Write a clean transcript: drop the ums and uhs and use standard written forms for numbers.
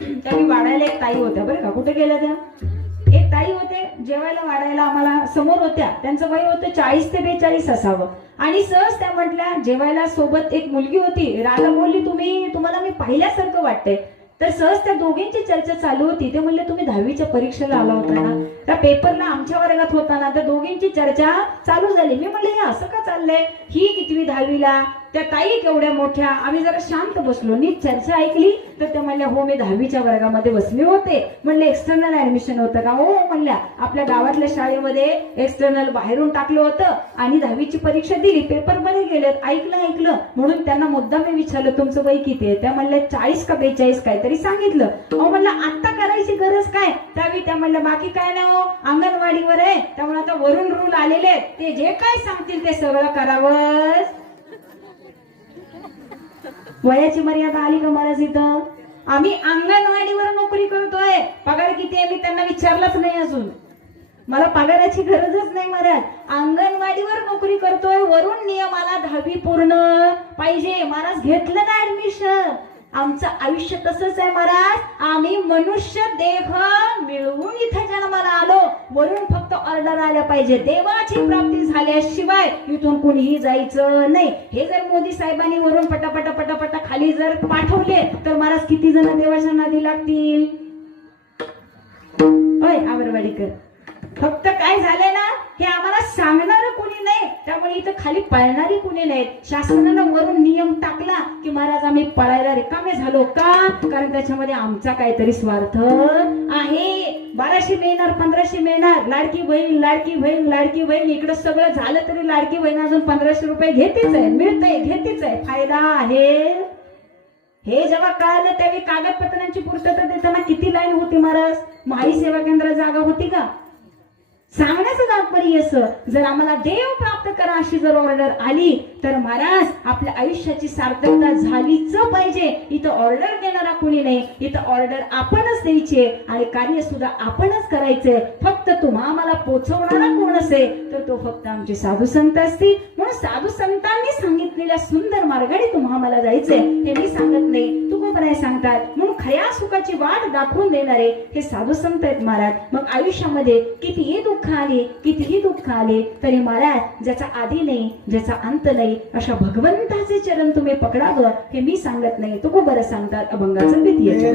त्यांनी वाढायला एक ताई होत्या बरं का. कुठे गेल्या त्या? एक ताई होते जेवायला वाढायला आम्हाला समोर होत्या. त्यांचं वय होतं 40 ते 42 असावं. आणि सहज त्या म्हटल्या जेवायला सोबत एक मुलगी होती. राधा बोलली तुम्हाला मी पाहिल्यासारखं वाटतंय. तर सहज त्या दोघींची चर्चा चालू होती. ते म्हणले तुम्ही 10वीच्या परीक्षेला आला होता ना, त्या पेपरला आमच्या वर्गात होता ना, त्या दोघींची चर्चा चालू झाली. मी म्हणले हे असं का चाललंय? ही कितवी 10वीला, त्या ताई केवढ्या मोठ्या. आम्ही जरा शांत बसलो, नीट चर्चा ऐकली. तर त्या म्हणल्या हो मी 10वीच्या वर्गामध्ये बसले होते. म्हणले एक्सटर्नल ऍडमिशन होतं का? हो म्हणल्या आपल्या गावातल्या शाळेमध्ये एक्सटर्नल बाहेरून टाकलं होतं आणि 10वीची परीक्षा दिली, पेपर मध्ये गेलेत. ऐकलं म्हणून त्यांना मुद्दा मी विचारलं तुमचं वय किती आहे? त्या म्हणल्या 40 का 42 काहीतरी सांगितलं. अहो म्हणलं आता करायची गरज काय? त्यावेळी त्या म्हणल्या बाकी काय नाही हो, अंगणवाडीवर आहे त्यामुळे आता वरून रूल आलेले ते जे काय सांगतील ते सगळं करावंच. वयाची मर्यादा आली का महाराज इथं? आम्ही अंगणवाडीवर नोकरी करतोय. पगार किती आहे मी त्यांना विचारलाच नाही अजून. मला पगाराची गरजच नाही महाराज. अंगणवाडीवर नोकरी करतोय. वरून नियमाला 10वी पूर्ण पाहिजे. महाराज घेतलं ना ऍडमिशन. आमचं आयुष्य तसंच आहे महाराज. आम्ही मनुष्य देह मिळवून इथे जन्माला आलो. वरून फक्त ऑर्डर आल्या पाहिजे. देवाची प्राप्ती झाल्याशिवाय इथून कुणीही जायचं नाही. हे जर मोदी साहेबांनी वरून पटापटा खाली जर पाठवले तर महाराज किती जण देवाच्या नादी लागतील? होय आंबरवाडीकर. फक्त काय झालंय ना, हे आम्हाला सांगणारं कुणी नाही, त्यामुळे इथं खाली पळणारी कुणी नाहीत. शासनानं वरून नियम टाकला की महाराज आम्ही पळायला रिकामे झालो का? कारण त्याच्यामध्ये आमचा काहीतरी स्वार्थ आहे. 1200 मिळणार, 1500 मिळणार, लाडकी बहीण इकडं सगळं झालं तरी लाडकी बहीण अजून 1500 रुपये घेतेच आहे, मिळतंय घेतेच आहे, फायदा आहे. हे जेव्हा कळालं त्यावेळी कागदपत्रांची पूर्तता देताना किती लाईन होती महाराज? माई सेवा केंद्र जागा होती का? सांगण्याचं तात्पर्य असं, जर आम्हाला देव प्राप्त करा अशी जर ऑर्डर आली तर महाराज आपल्या आयुष्याची सार्थकता झालीच पाहिजे. इथं ऑर्डर देणारा कोणी नाही, इथं ऑर्डर आपणच द्यायचे आणि कार्य सुद्धा आपणच करायचे. फक्त तुम्हा आम्हाला पोचवणारा कोण असेल तर तो फक्त आमचे साधू संत असतील. म्हणून साधू संतांनी सांगितलेल्या सुंदर मार्गाने तुम्हा आम्हाला जायचंय. हे मी सांगत नाही, तुकोबराय सांगतात. म्हणून खऱ्या सुखाची वाट दाखवून देणारे हे साधू संत आहेत महाराज. मग आयुष्यामध्ये कितीही कितीही दुःख आले तरी महाराज ज्याचा आधी नाही, ज्याचा अंत नाही, अशा भगवंताचे चरण तुम्ही पकडावं. हे मी सांगत नाही, तुकोबरा सांगतात. अभंगाचं द्वितीय